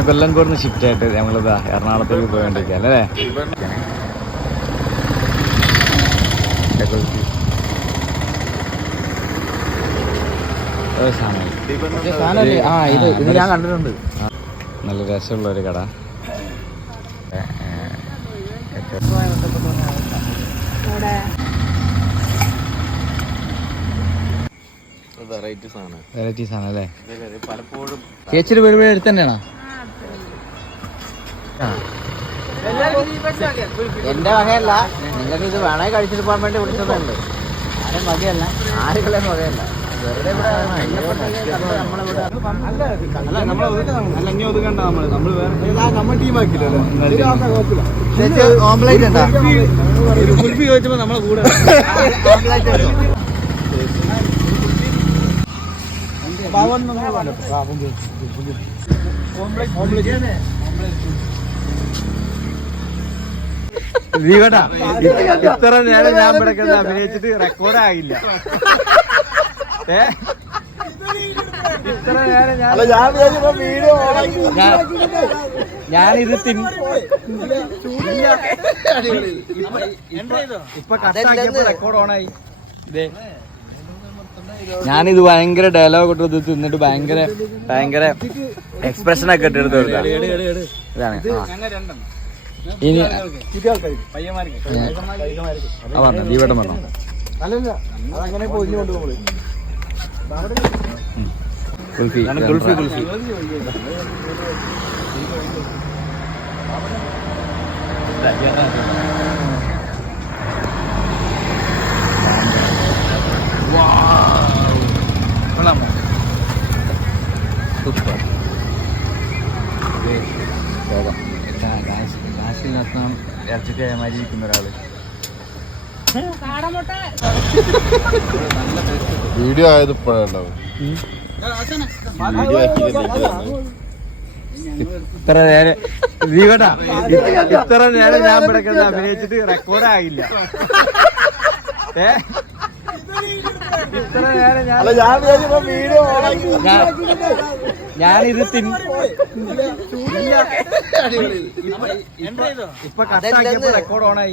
അങ്ങനെ കൊല്ലംകോട് ഷിഫ്റ്റ് ആയിട്ട് ഞങ്ങളിതാ എറണാകുളത്തേക്ക് പോയിക്കൊണ്ടിരിക്കുക അല്ലേ? ഇത് ഞാൻ കണ്ടിട്ടുണ്ട്. നല്ല രസമുള്ള ഒരു കട. വെറൈറ്റീസ് ആണ് അല്ലേ? പലപ്പോഴും ചേച്ചിയുടെ വീട് അടുത്ത് തന്നെയാണോ? എന്റെ വകയല്ല, നിങ്ങൾക്ക് ഇത് വേണമെങ്കിൽ കഴിച്ചിട്ട് പോകാൻ വേണ്ടി വിളിച്ചതുണ്ട്. ആരും വകയല്ല, ആരുകളെ വകയല്ല. വെറുതെ ഇവിടെ ഓംലേറ്റ് ഉണ്ടോ? കുൽഫി ചോദിച്ചപ്പോ നമ്മളെ കൂടെ ദീപേട്ടാ, ഇത്ര നേരം ഞാൻ ഇവിടെ അഭിനയിച്ചിട്ട് റെക്കോർഡാകില്ല. ഇത്ര നേരം ഞാനിത് ഇപ്പൊ കട്ടാക്കിയപ്പോ റെക്കോർഡ് ഓണായി. ഞാനിത് ഭയങ്കര ഡയലോഗ് ഇട്ട് ഇത് തിന്നിട്ട് ഭയങ്കര എക്സ്പ്രഷൻ ഒക്കെ ഇട്ടെടുത്ത് കൊടുക്കാം. ഇതാണ് ഇനി പറഞ്ഞു ദീപേട്ടൻ പറഞ്ഞു. കുൽഫി കുൽഫി സൂപ്പർ. കാശിൽ നടത്താൻ ഇറച്ചിക്ക് മാരിയിരിക്കുന്ന ഒരാള്. വീഡിയോ ആയത് ഇപ്പോഴുണ്ടാവും. ഇത്ര നേരം ദീപേട്ടാ, ഇത്ര നേരം ഞാൻ ഇവിടെ അഭിനയിച്ചിട്ട് റെക്കോർഡാകില്ല. ഇത്ര നേരം ഞാനിത് ഇപ്പൊ കട്ടാക്കിയപ്പോ റെക്കോർഡ് ഓണായി.